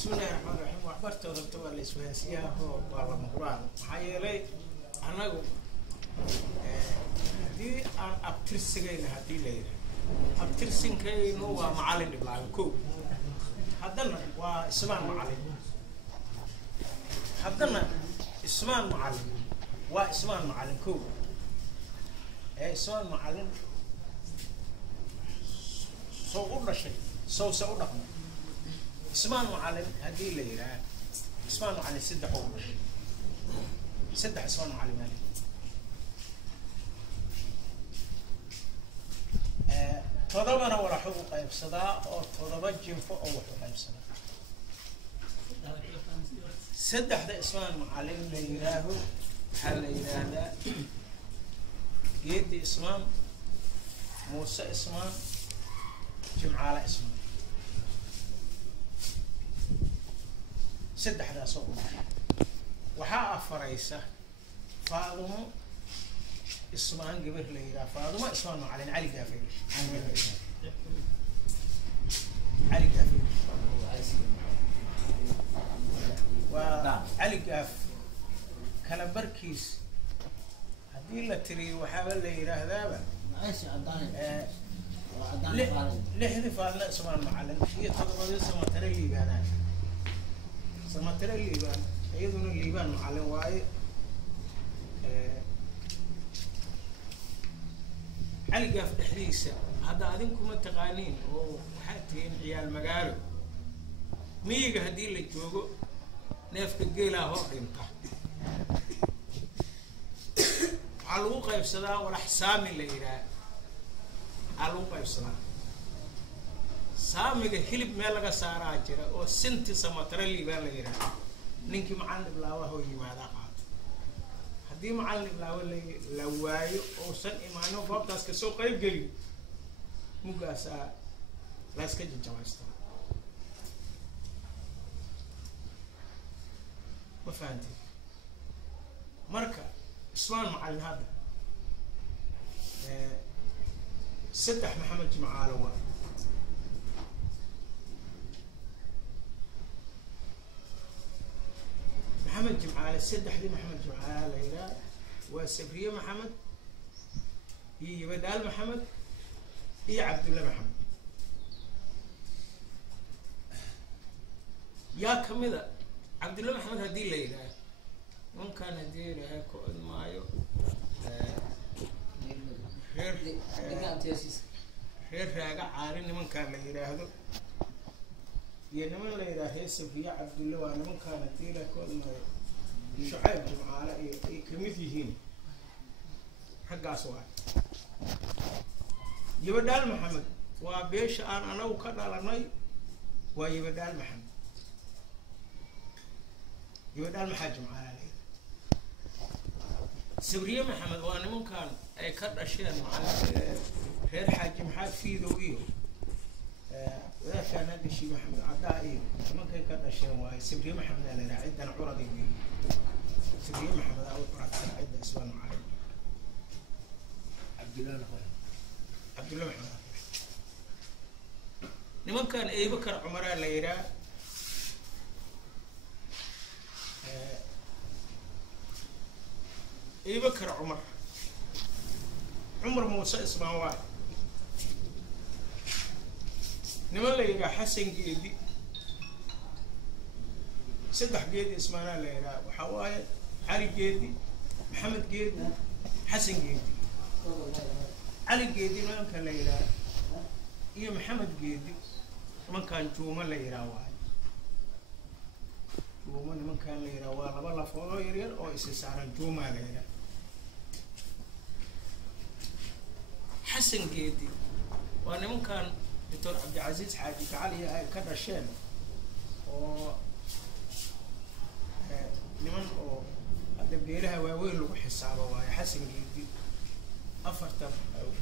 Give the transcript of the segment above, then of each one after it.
بسم الله الرحمن الرحيم وحبرت ودكتور الإسواسية هو والله مقران حيالي أنا دي أبترسجين هدي ليه أبترسين كين هو معلم بالعكو حدنا واسمان معلم حدنا اسمان معلم واسمان معلم كو اسمان معلم صور شيء سو رقم اسمان معلم هدي ليه اسمان معلم سدح اسمان معلم هذه تضربنا ولا حقوق قيب صداء أو تضرب جنف أو حقوق قيب صداء سدح ده اسمان معلم ليراه حل ليراه يدي اسمان موسى اسمان جمعة اسمان سدح ده صوب وحاء فريسة فاضمه اسمان قبر ليراه فاضمه اسمان معلم علي قافل علي قافل وعلي قاف كلام بركيس هدي لا تري وحاول ليراه ذابا لحد فاضل اسمان معلم هي تضرب سماتر الليبان سماتر الليبان ايضا الليبان معلم واي علي قاف دحريسه هذا أذنكم التقانين وحتى عيال مقالو ميجا هدي اللي جوجو نفك الجيلة هو قيمته علوقة يفسدا ولا حسام اللي يرى علوقة يفسدا سامي الحلب ملقى سارة جرا أو سنت سماتر اللي باليرا نينك معلم لا وهو يماذا قات هدي معلم لا ولا لوايو أو سن إيمانه فابتاس كسوق يبقى مقاسا لا يسكت جواسته ما فهمتي مركا اسمان معلم هذا سدح محمد جمعة لوا محمد جمعة سدح دي محمد جمعة ليلى وسفرية محمد هي بدال محمد هي عبد الله محمد يا كمذا عبد الله محمد هدي ليلى ممكن هدي له كود مايو خير راجع عارين من كان ليلى هذا ينمن ليلى هي سفية عبد الله وأنا من كان هدي له كود مايو شعيب جمعة كمثيهين حق أسوأ يبدال محمد وبيش أنا وكذا لناي ويبدال محمد يبدال محاجم على لي سوريا محمد وأنا ممكن أي كذا أشياء مع غير حاجم حاج في ذويه ولا كان هذا الشيء محمد عدائي ممكن كذا أشياء واي سوريا محمد لا عندنا عرضي سوريا محمد أو عرض عندنا اسمه معي عبد الله محمد لمن كان أي بكر عمر ليرى أي بكر عمر موسى اسمه واحد لمن ليرى حسن جيدي سدح جيدي اسمه ليرى وحواي علي جيدي محمد جيدي حسن جيدي علي جيدي ما كان ليرى إيه محمد جيدي من كان جوما ليرى واحد جوما من كان ليرى ولا بالله فوق يرير أو إسسار جوما ليرى حسن جيدي وأنا من كان دكتور عبد العزيز حاجي تعالي كذا شيء أو لمن أو أدبيرها وين لو حسابه واي حسن جيدي أفرت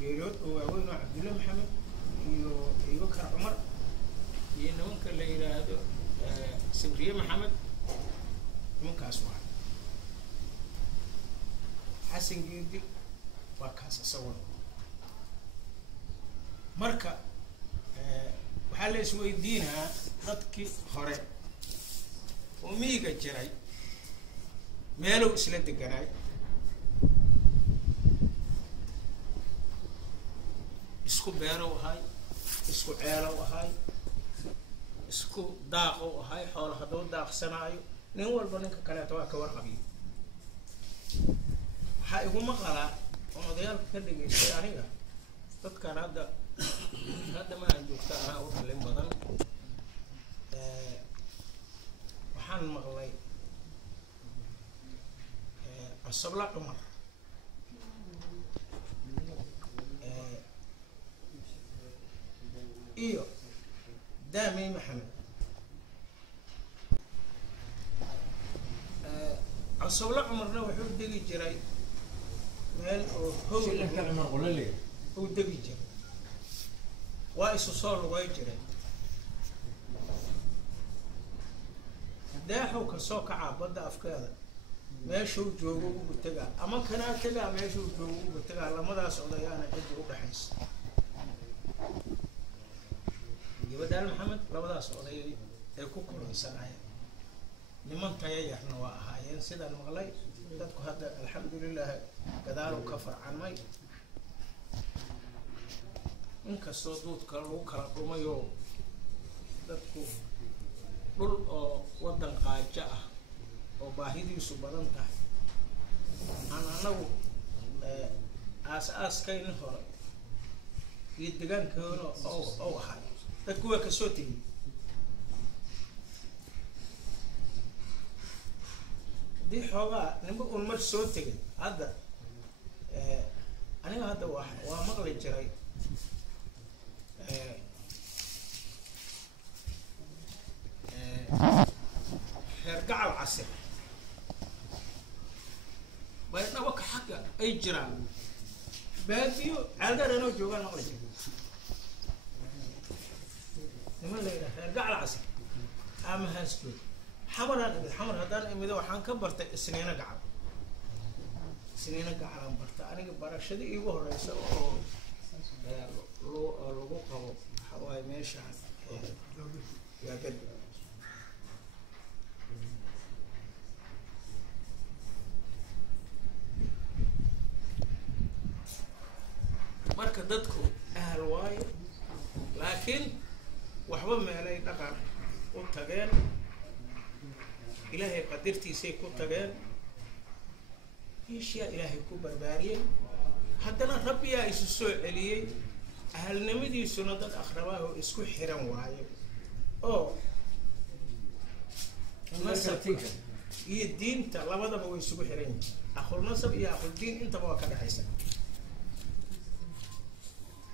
بيروت وين عبد الله محمد يبكر عمر ممكن ليلى هذا سفرية محمد ممكن أسمع حسن جدي وكاس أسوأ مركا وحال يسوي دينها ضدك خرق وميجا جراي ميلو إسلام دجناي isku beero wahay isku ceelo wahay isku daaqo wahay xoolo haduu daaqsanaayo nin walba ninka kale waa ka warqabiyo waxa igu maqalaa oo odayaal ka dhigaysay aniga dadkan hadda ma aan joogta anaa u xalin badan waxaan maqlay asabla cumar iyo daami maxamed asabla cumarna wuxuu degi jiray meel oo howlka cumar qolale uu degi jiray waa isu soo lugay jiray daaxu ka soo kaca badda afkeeda meeshuu joogo ugu tagaa ama kanaa tagaa meeshuu joogo ugu tagaa lamadaas odayaana cidda u dhaxaysa gabadhaan maxamed labadaas oday ay ku kulansanayeen niman taya yarna waa ahaayeen sidaan maqlay dadku hadda alxamdulilah gadaalow ka farcanmay inkastoo duudka lagu kala dhumayo dadku dhul oo wadan qaajo ah oo baahidiisu badan tahay aan anagu aas-aaskayni hore iyo degaankoona oo ahay dadku waa kasoo tegi haddii xoogaa ninba uun mar soo tegay hadda aniga hadda waa maqli jiray reer gacal casir bay dhawaka xagga ay jiraan baadiyo caadar anoo joogaan maqli jiray niman la yidhaha reer gacal casir ama haaskood xamar haddaan imido waxaan ka bartay isniino gacalaan barta aniga barashada iigu horeysa oo lagu qabo waxa waaye meeshaan yaagad marka dadku ahal waayo laakiin waxba meelay dhaqan u tageen ilaahay qadirtiisay ku tageen meeshiyaa ilaahay ku barbaariyey haddana rabbiyaa isu soo celiyey ahalnimadiisuna dad akhrabaahoo isku xiran waayo oo nasabka iyo diinta labadaba way isugu xiran yihiin akhul nasab iyo akhul diin intaba waa ka dhexaysa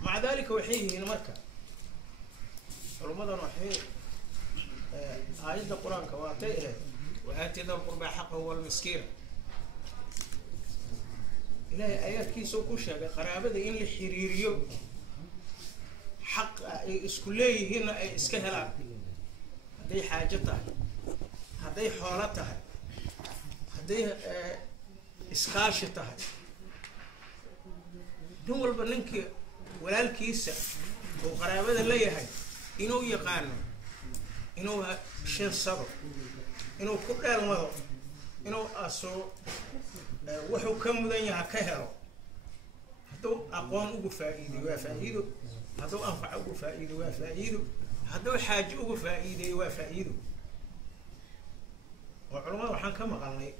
maca dalika waxay yihiin marka culummadan waxay aayadda qur-aanka waatay ahayd وآتي ذا القربى حقه والمسكين إلهي آيات كيسو كوشا قرابة إن الحريريو حق إسكوليه هنا إسكهلا هذي حاجتها هذي حالتها هذي إسكاشتها دول بننك ولا الكيسة وقرابة اللي هاي إنه يقانو إنه شن صبر inuu ku dheelmado inuu asoo wuxuu ka mudan yahay ka helo hadduu aqoon ugu faa'iiday waa faa'iido hadduu anfac ugu faa'iido waa faa'iido hadduu xaajo ugu faa'iiday waa faa'iido oo culimada waxaan ka maqalnay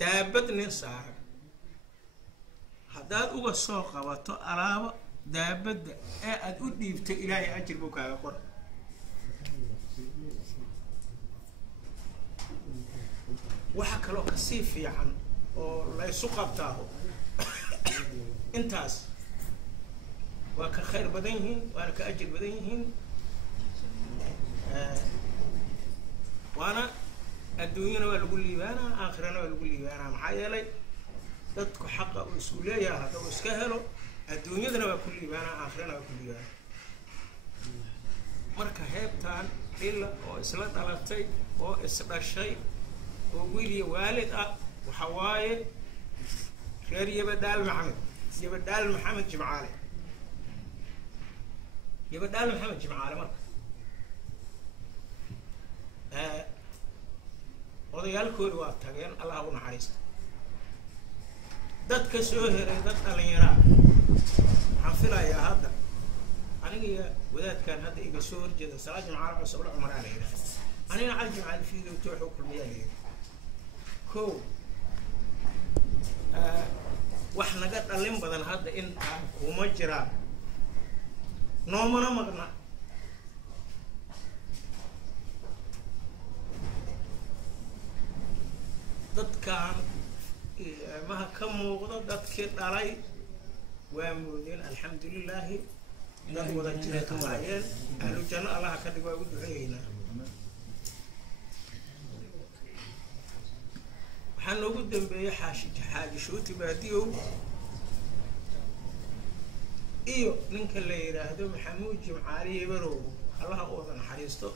daabad nin saaran haddaad uga soo qabato alaabo daabadda ee aad u dhiibtay ilaahay ajir buu kaaga qora waxa kaloo kasii fiican oo la isu qabtaaho intaas waa ka khayr badan yihiin waana ka ajir badan yihiin waana adduunyana waa lagu liibaanaa aakhirana waa lagu liibaanaa maxaa yeelay dadku xaqa uu isku leeyahay hadda uu iska helo adduunyadana waa ku liibaanaa aakhirana waa ku liibaanaa marka heebtaan ila oo isla dhalatay oo isdhashay oo wiil iyo waalid ah waxa waaye reer yabadhaal maxamed jimcaale marka odayaalkoodi waa tageen allah u naxariista dadka soo heray dad dhalinyaraa waxaan filayaa hadda aniga wadaadkan hadda iga soo horjeeda salaad jimcaale cusub la cumar la yiraahdo anina cali jimcaale fiidow tooxo kulmiyaa la yiraahdo kow wax naga dhalin badan hadda in aan kuma jiraan noomana maqna dadkaan maha ka muuqdo dadkii dhalay waa moodeen alxamdulilaahi dad wada jira kawaayeen ahlu janno allaha ka dhig waa ugu duceeyeynaa waxaa noogu dambeeyey xaaji shuuti baadiyow iyo ninka la yidhaahdo maxamuud jimcaali yebarow allaha u wada naxariisto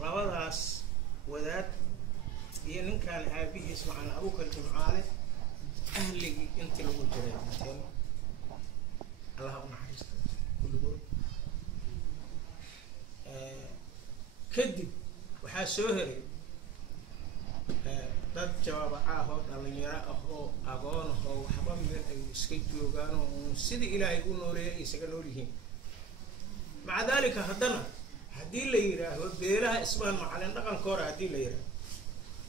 labadaas wadaad iyo ninkaan aabihiis macana abukar jimcaale ahligii intii lagu jiray inteen allaha u naxariisto kulligood kadib waxaa soo heray dad jawaaba ahoo dhalinyaro ah oo aqoon ah oo waxba meel ay iska joogaan oo sidii ilaahay u nooleeyay ay isaga nool yihiin maca daalika haddana haddii la yidhaaho beelaha ismaan macalin dhaqankoora haddii la yidhaaho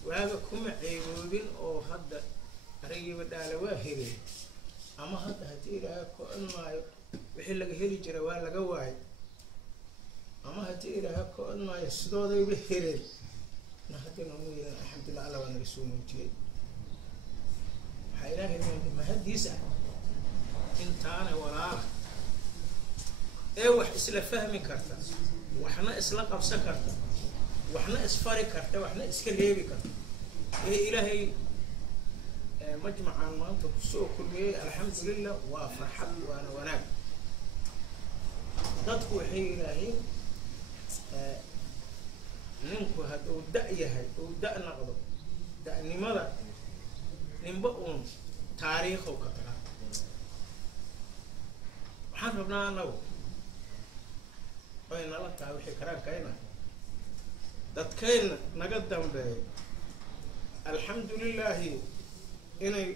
waaga kuma ceeboobin oo hadda aragiiba dhaala waa helay ama hadda haddii ilaahay ko-an maayo wixii laga heli jira waa laga waayo ama haddii ilaahay ko-an maayo sidoodayba heleen na haddana mu yeelan alxamdulillah alla waa naga soo muujiyey waxaa ilaahay mahadiis ah intaana walaala ee wax isla fahmi karta waxna isla qabsan karta waxna isfari karta waxna iska reebi karta ee ilaahay majmacaan maanta kusoo kulmiyey alxamdulillah waa farxad waana wanaag dadku waxay yidhaaheen ninku hadduu da' yahay uu da' naqdo da'nimada ninba uun taariikhow ka taga waxaan rabnaa anagu ay nala tahay wixii karaankayna dadkayna naga dambeeyo alxamdulilaahi inay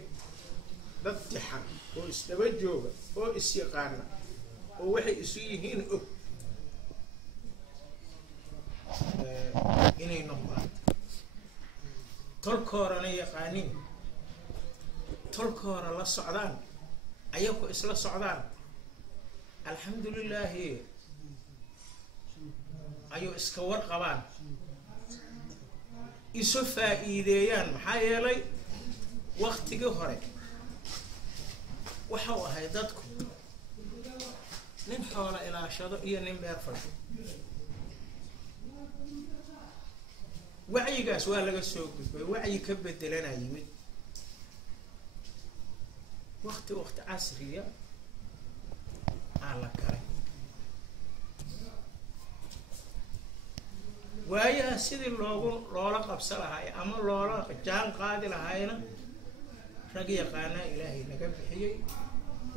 dad tixan oo isdaba jooga oo isyaqaana oo waxay isu yihiin og inay noqdaan tolkoorana yaqaaniin tolkoora la socdaan ayaku isla socdaan alxamdulilaahi ayuu iska warqabaan isu faa'iideeyaan maxaa yeelay waktigii hore waxau ahay dadku nin xoola ilaashado iyo nin beer fadho wacyigaas waa laga soo gudbay wacyi ka bedelana yimid waqti casriya aa la galay waayaha sidii loola qabsa lahaay ama loola jaan qaadi lahaayna rag yaqaanaa ilaahay naga bixiyey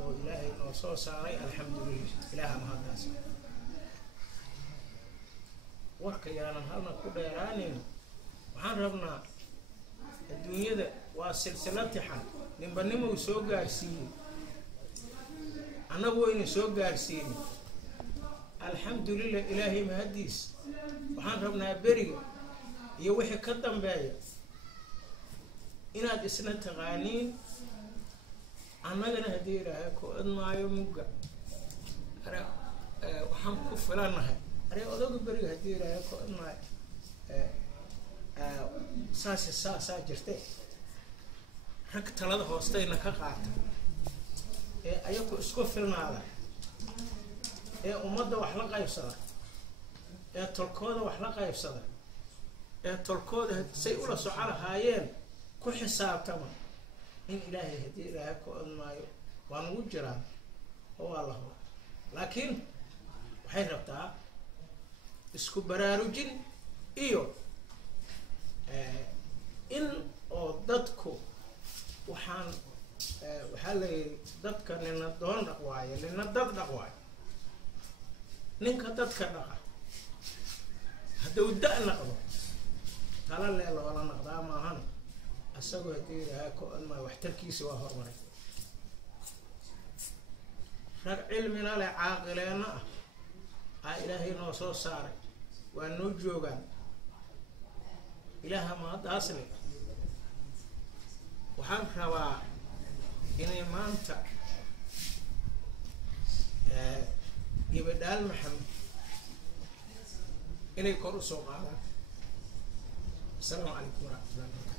oo ilaahay noo soo saaray alxamdulillah ilaaha mahaddaas warka yaanan halna ku dheeraanayno waxaan rabnaa adduunyada waa silsilad tixan ninba nimou soo gaarsiiyey annagu waynu soo gaarsiinay alxamdulillah ilaahay mahaddiis waxaan rabnaa beriga iyo wixii ka dambeeya inaad isna taqaaniin annagana haddii ilaahay ku-an maayo mugga waxaan ku filanahay odaga beriga haddii ilaahay ku-an maayo saasaa jirte rag talada hoostayna ka qaata ee ayaku isku filnaada ee ummadda wax la qaybsada ee tolkooda wax la qaybsada ee tolkooda say ula soco lahaayeen ku xisaabtama in ilaahay haddii ilaahay ku-an maayo waa nagu jiraan oo waa laho laakiin waxay rabtaa isku baraarujin iyo in oo dadku waxaan waxaa layidhi dadka nina doon dhaq waayo nina dad dhaq waayo ninka dadka dhaqa hadduu da' naqdo tala lee loola naqdaa maahan asagoo haddii ilahaa ko-anmaa waxtarkiisa waa horumaray rag cilmina leh caaqileenna ah ilaahay noo soo saaray waa noo joogaan ilaaha mahaddaas leh waxaan rabaa inay maanta gabadhaal maxamed inay kor u soo qaadaan السلام عليكم ورحمة الله وبركاته.